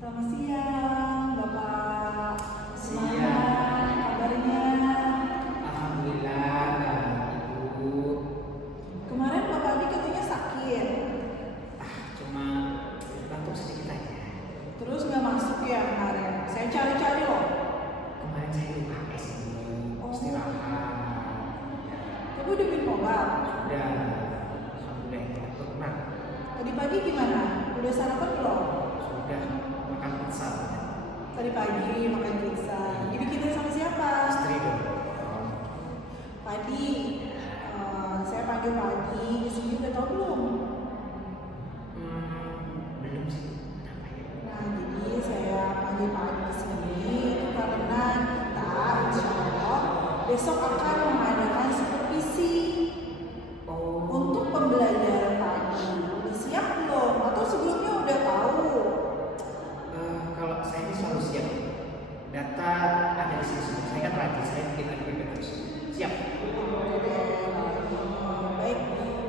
Selamat siang, Bapak. Gimana Siang. kabarnya? Alhamdulillah, Ibu. Kemarin Bapak Adi katanya sakit, Cuma batuk sedikit aja. terus nggak masuk ya kemarin. Saya cari-cari loh. Kemarin saya lupa Ibu. Oh. Istirahat. Tapi udah minum obat. Udah. Alhamdulillah tidak berkurang. Tadi pagi gimana? Udah sarapan belum? Sudah makan pizza. Tadi pagi makan pizza. Dibikinin sama siapa? Istri dong. Padi. Saya panggil Padi. Di sini udah tahu belum? Belum sih. Kenapa ya? Nah, jadi saya panggil Pak Adi di sini itu karena kita insya Allah besok akan mengadakan supervisi Oh. untuk pembelajaran Pak Adi. Udah siap belum? Atau sebelumnya udah tahu? Kalau saya ini selalu siap. Data ada di sini. Saya kan rajin. Saya bikin lagi terus. Siap. Oke deh, baik.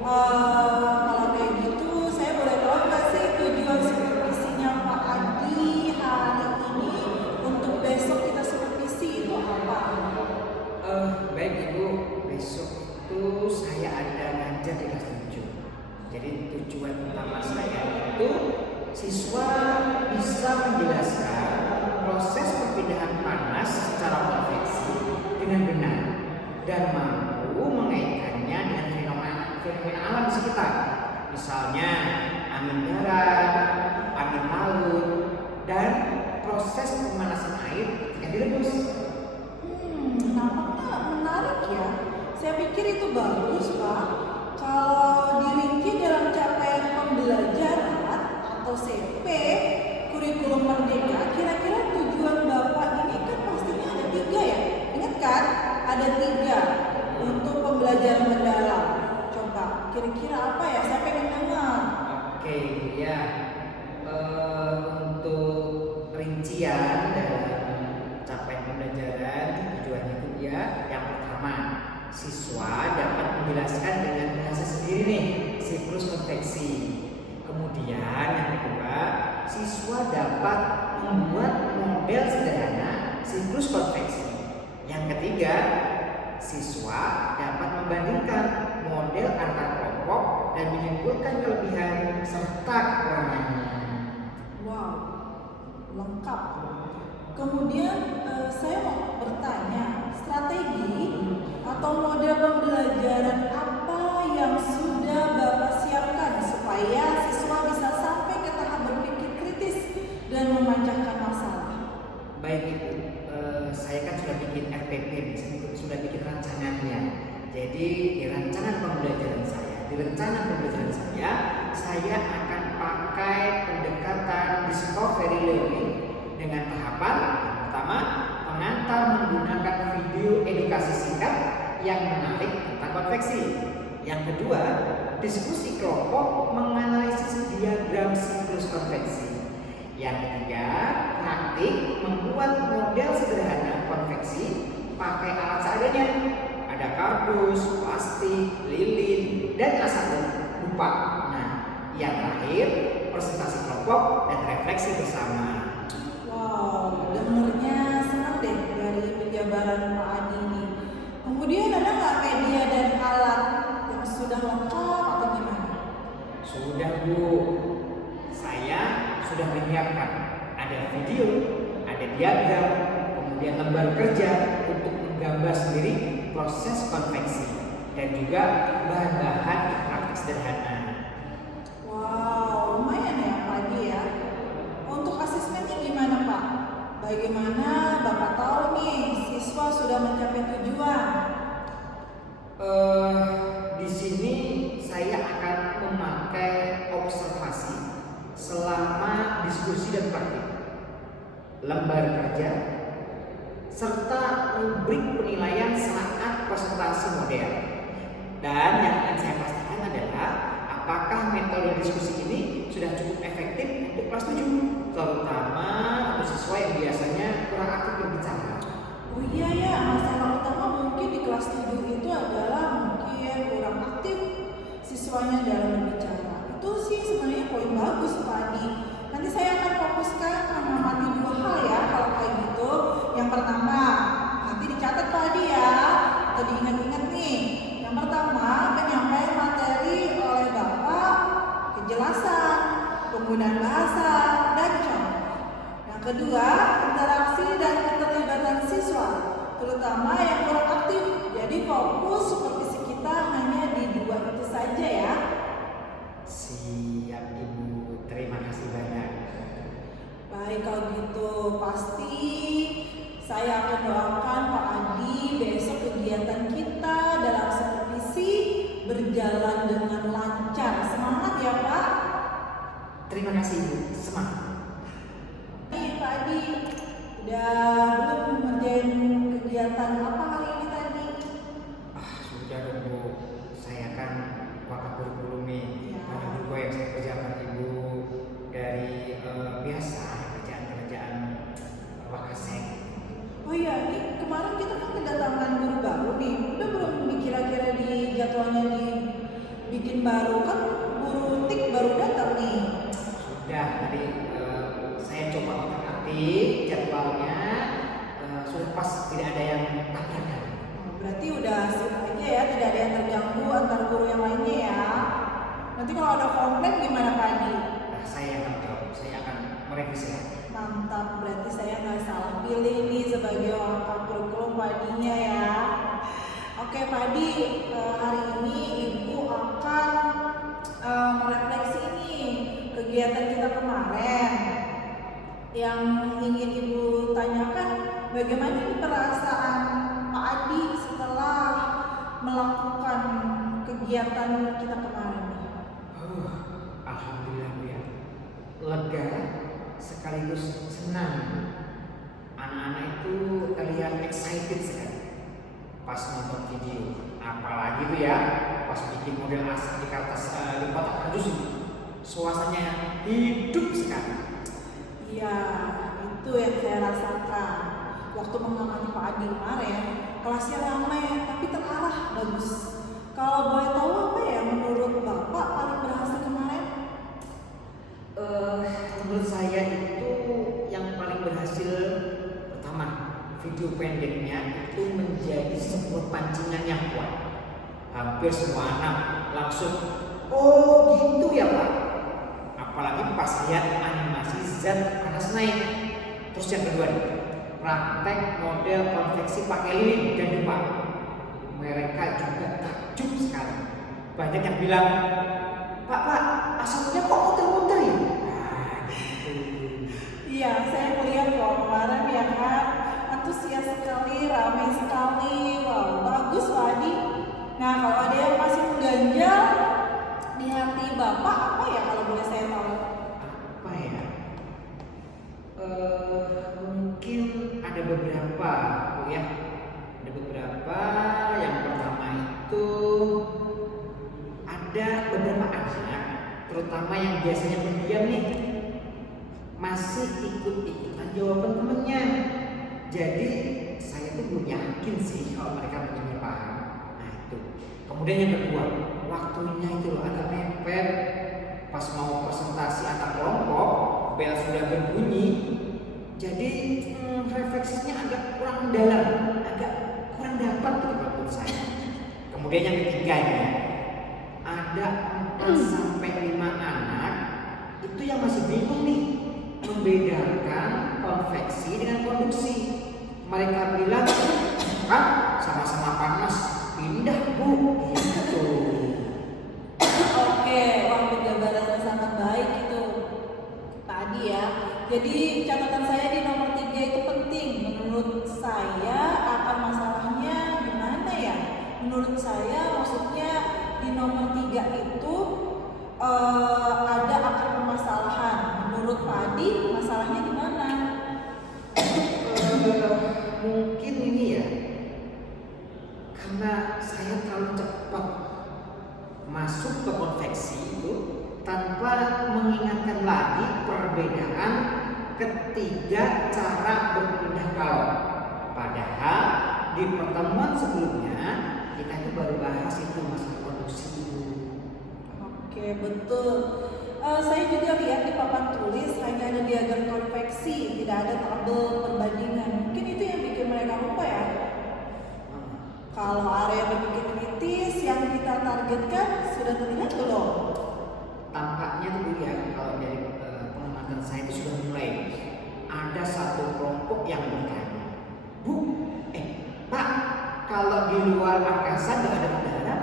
Kalau kayak gitu, saya boleh tahu nggak sih tujuan supervisinya Pak Adi hari ini untuk besok kita supervisi itu apa? Baik Ibu, besok itu saya ada ngajar di kelas 7. Jadi tujuan utama saya itu siswa bisa menjelaskan proses perpindahan panas secara konveksi dengan benar dan mampu mengaitkannya dengan fenomena alam di sekitar. Misalnya angin darat, angin laut, dan proses pemanasan air ketika direbus. Nampaknya menarik ya. Saya pikir itu bagus, Pak. Kalau dirinci dalam capaian pembelajaran atau CP, kurikulum merdeka, kira-kira tujuan Bapak ini kan pastinya ada 3 ya. Ingat kan? Ada 3 untuk pembelajaran mendalam. Coba, kira-kira apa ya? Saya pengen dengar. Oke, ya. Untuk rincian dalam capaian pembelajaran tujuannya itu ya, yang pertama, siswa dapat menjelaskan dengan bahasa sendiri nih siklus konveksi. Kemudian yang kedua, siswa dapat membuat model sederhana siklus konveksi. Yang ketiga, siswa dapat membandingkan model antar kelompok dan menyimpulkan kelebihan serta kekurangannya. Wow, lengkap. Kemudian saya mau bertanya, strategi atau model pembelajaran apa yang sudah Bapak siapkan supaya siswa bisa sampai ke tahap berpikir kritis dan memecahkan masalah? Baik Ibu, saya kan sudah bikin RPP nih, sudah bikin rancangannya. Jadi di rancangan pembelajaran saya akan pakai pendekatan discovery learning dengan tahapan yang pertama, pengantar menggunakan video edukasi singkat yang menarik tentang konveksi. Yang kedua, diskusi kelompok menganalisis diagram siklus konveksi. Yang ketiga, praktik membuat model sederhana konveksi pakai alat seadanya. Ada kardus, plastik, lilin, dan asap lupa. Nah, yang terakhir, presentasi kelompok dan refleksi bersama. Wow, dengernya senang deh dari penjabaran Pak Adi ini. Kemudian ada nggak media dan alat yang sudah lengkap atau gimana? Sudah Bu, saya sudah menyiapkan. Ada video, ada diagram, kemudian lembar kerja untuk menggambar sendiri proses konveksi dan juga bahan-bahan yang praktik sederhana. Wow, lumayan ya Pak Adi ya. Untuk asesmennya gimana Pak? Bagaimana Bapak tahu nih siswa sudah mencapai tujuan? Di sini saya akan memakai observasi selama diskusi dan praktik, lembar kerja, serta rubrik penilaian saat presentasi model. Dan yang akan saya pastikan adalah apakah metode diskusi ini sudah cukup efektif untuk kelas 7, terutama untuk siswa yang biasanya kurang aktif berbicara. Oh iya ya, masalah utama mungkin di kelas 7 itu adalah mungkin kurang aktif siswanya dalam berbicara. Itu sih sebenarnya poin bagus Pak Adi. Nanti saya akan fokuskan penggunaan bahasa dan contoh. Yang kedua, interaksi dan keterlibatan siswa, terutama yang kurang aktif. Jadi fokus supervisi kita hanya di dua itu saja ya. Siap Ibu, terima kasih banyak. Baik, kalau gitu pasti saya akan doakan Pak Adi besok kegiatan kita dalam supervisi berjalan dengan lancar. Semangat ya Pak. Terima kasih Ibu, semangat. Pak Adi, udah belum ngerjain kegiatan apa hari ini tadi? Sudah dong Bu, saya kan wakaf kurikulum nih. Ya. Banyak juga yang saya kerjakan Ibu, dari biasa kerjaan-kerjaan wakasek. Oh iya, ini kemarin kita kan kedatangan guru baru nih. Udah belum kira-kira di jadwalnya dibikin baru kan guru tik baru datang nih. Sudah, tadi saya coba otak-atik jadwalnya, sudah pas, tidak ada yang tabrakan. Oh, berarti udah sip aja ya, tidak ada yang terganggu antar guru yang lainnya ya. Nanti kalau ada komplain gimana Pak Adi? Nah, saya akan jawab, saya akan merevisi lagi. Mantap, berarti saya nggak salah pilih nih sebagai wakaf kurikulum Pak Adinya ya. Oke Pak Adi, hari ini Ibu akan merefleksi nih kegiatan kita kemarin. Yang ingin Ibu tanyakan, bagaimana nih perasaan Pak Adi setelah melakukan kegiatan kita kemarin? Alhamdulillah Bu ya, lega sekaligus senang. Anak-anak itu terlihat excited sekali pas nonton video. Apalagi tuh ya, pas bikin model asap di kertas di kotak kardus itu, suasananya hidup sekali. Iya, itu yang saya rasakan waktu mengamati Pak Adi kemarin. Kelasnya ramai tapi terarah, bagus. Kalau boleh tahu apa ya menurut Bapak paling berhasil kemarin? Menurut saya itu yang paling berhasil, pertama video pendeknya itu menjadi sebuah pancingan yang kuat. Hampir semua anak langsung, oh gitu ya Pak. Apalagi pas lihat animasi zat panas naik. Terus yang kedua nih, praktek model konveksi pakai lilin dan dupa. Mereka juga takjub sekali. Banyak yang bilang, Pak, asapnya kok muter-muter ya? Iya, saya melihat kok kemarin ya kan, antusias sekali, ramai sekali. Wow, bagus Pak Adi. Nah, kalau ada yang masih mengganjal di hati Bapak, apa ya kalau boleh saya tahu? Apa ya? Mungkin ada beberapa, Bu ya. Ada beberapa. Yang pertama itu ada beberapa anak, terutama yang biasanya pendiam nih, masih ikut-ikutan jawaban temennya. Jadi saya tuh belum yakin sih kalau mereka benar-benar paham. Nah itu. Kemudian yang kedua, waktunya itu loh agak mepet. Pas mau presentasi antar kelompok, bel sudah berbunyi. Jadi refleksinya agak kurang mendalam, agak kurang dapat gitu menurut saya. Kemudian yang ketiga ini, ada 4 sampai 5 anak itu yang masih bingung nih membedakan konveksi dengan produksi. Mereka bilang, kan sama-sama panas, pindah Bu, gitu. Oke, wah penjabaran yang sangat baik itu Pak Adi ya. Jadi catatan saya di nomor 3 itu penting. Menurut saya akar masalahnya gimana ya? Menurut saya maksudnya di nomor 3 itu ada akar permasalahan. Menurut Pak Adi masalahnya di mana? Mungkin ini ya, karena saya terlalu cepat masuk ke konveksi itu tanpa mengingatkan lagi perbedaan ketiga cara berpindah kalori. Padahal di pertemuan sebelumnya kita itu baru bahas itu masalah produksi. Oke, betul. Saya juga lihat di papan tulis hanya ada diagram konveksi, tidak ada tabel perbandingan. Mungkin itu yang bikin mereka lupa ya. Kalau area berpikir kritis yang kita targetkan sudah terlihat belum? Tampaknya tuh ya, kalau dari saya itu sudah mulai ada satu kelompok yang bertanya, Bu, Pak, kalau di luar angkasa nggak ada udara,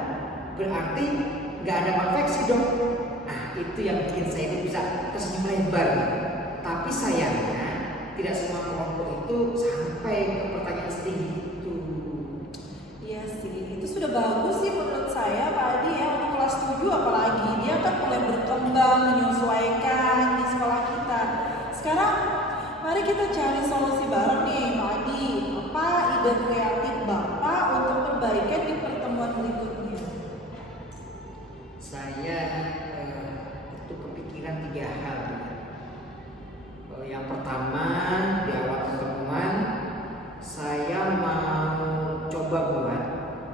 berarti nggak ada konveksi dong. Nah, itu yang bikin saya itu bisa tersenyum lebar. Tapi sayangnya tidak semua kelompok itu sampai ke pertanyaan setinggi itu. Iya sih, itu sudah bagus sih menurut saya Pak Adi ya, untuk kelas 7 apalagi dia kan mulai berkembang, menyesuaikan di sekolah kita. Sekarang mari kita cari solusi bareng nih Pak Adi. Apa ide kreatif Bapak untuk perbaikan di pertemuan berikutnya? Saya itu kepikiran 3 hal. Yang pertama, di awal pertemuan saya mau coba buat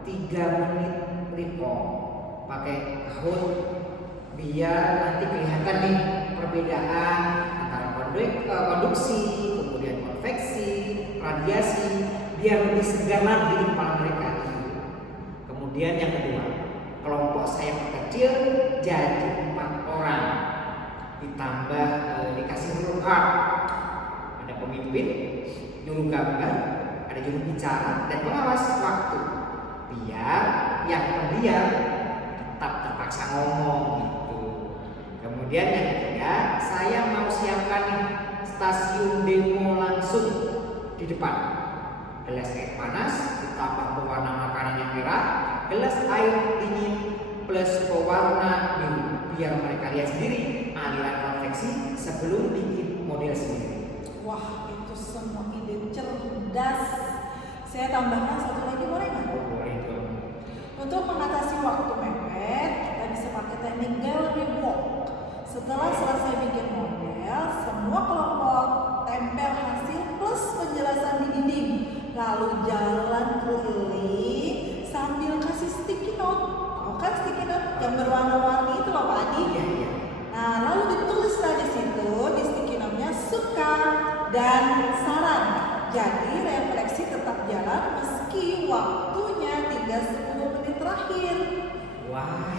3 menit report pakai Kahoot biar nanti kelihatan nih perbedaan antara konduksi, kemudian konveksi, radiasi, biar lebih segar lagi di kepala mereka. Kemudian yang kedua, kelompok saya kecil jadi 4 orang, ditambah dikasih huruf A. Ada pemimpin, juru gambar, ada juru bicara, dan pengawas waktu. Biar yang pendiam tetap terpaksa ngomong gitu. Kemudian yang ketiga, saya mau siapkan stasiun demo langsung di depan. Gelas air panas ditambah pewarna makanan yang merah, gelas air dingin plus pewarna biru, biar mereka lihat sendiri aliran konveksi sebelum bikin model sendiri. Wah, itu semua ide cerdas. Saya tambahkan satu lagi boleh nggak? Boleh dong. Untuk mengatasi waktu mepet, kita bisa pakai teknik gallery walk. Setelah selesai bikin model, semua kelompok tempel hasil plus penjelasan di dinding, lalu jalan keliling sambil kasih sticky note. Tahu kan sticky note yang berwarna-warni itu loh Pak Adi? Iya. Nah, lalu ditulis di situ di sticky note-nya suka dan saran. Jadi refleksi tetap jalan meski waktunya tinggal 10 menit terakhir. Wah,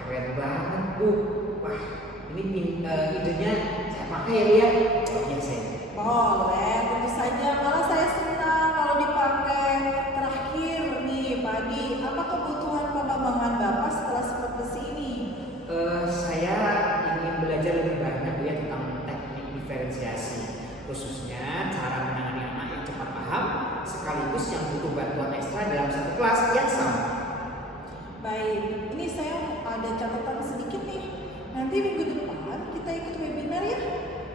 keren banget Bu. Wah, ini idenya saya pakai ya Bu ya. Oh iya saya. Boleh, tentu saja. Malah saya senang kalau dipakai. Terakhir nih Pak Adi, apa kebutuhan pengembangan Bapak setelah seperti ini? Saya ingin belajar lebih banyak ya tentang teknik diferensiasi, khususnya cara menangani anak yang cepat paham sekaligus yang butuh bantuan ekstra dalam satu kelas yang sama. Baik, ini saya ada catatan sedikit nih. Nanti minggu depan kita ikut webinar ya,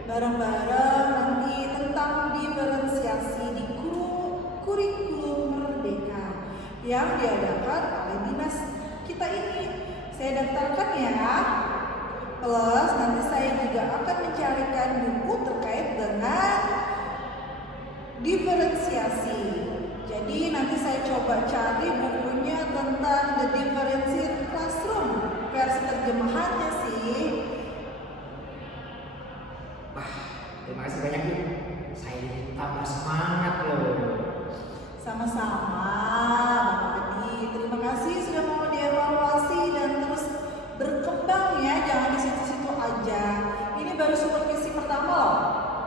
bareng-bareng nanti tentang diferensiasi di kurikulum Merdeka yang diadakan oleh dinas kita ini. Saya daftarkan ya. Plus nanti saya juga akan mencarikan buku terkait dengan diferensiasi. Jadi nanti saya coba cari bukunya tentang The Differentiated Classroom, versi terjemahannya sih. Wah, terima kasih banyak Bu. Saya tambah semangat loh. Sama-sama Bapak Adi. Terima kasih sudah mau dievaluasi dan terus berkembang ya, jangan di situ-situ aja. Ini baru supervisi pertama loh.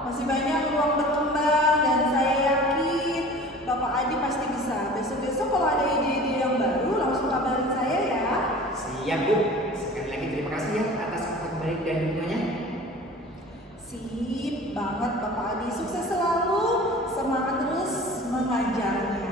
Masih banyak ruang berkembang dan saya yakin Bapak Adi pasti bisa. Besok-besok kalau ada ide-ide yang baru langsung kabarin saya ya. Siap Bu. Sekali lagi terima kasih ya atas feedback baik dan dukungannya. Sip banget Bapak Adi. Sukses selalu, semangat terus mengajarnya.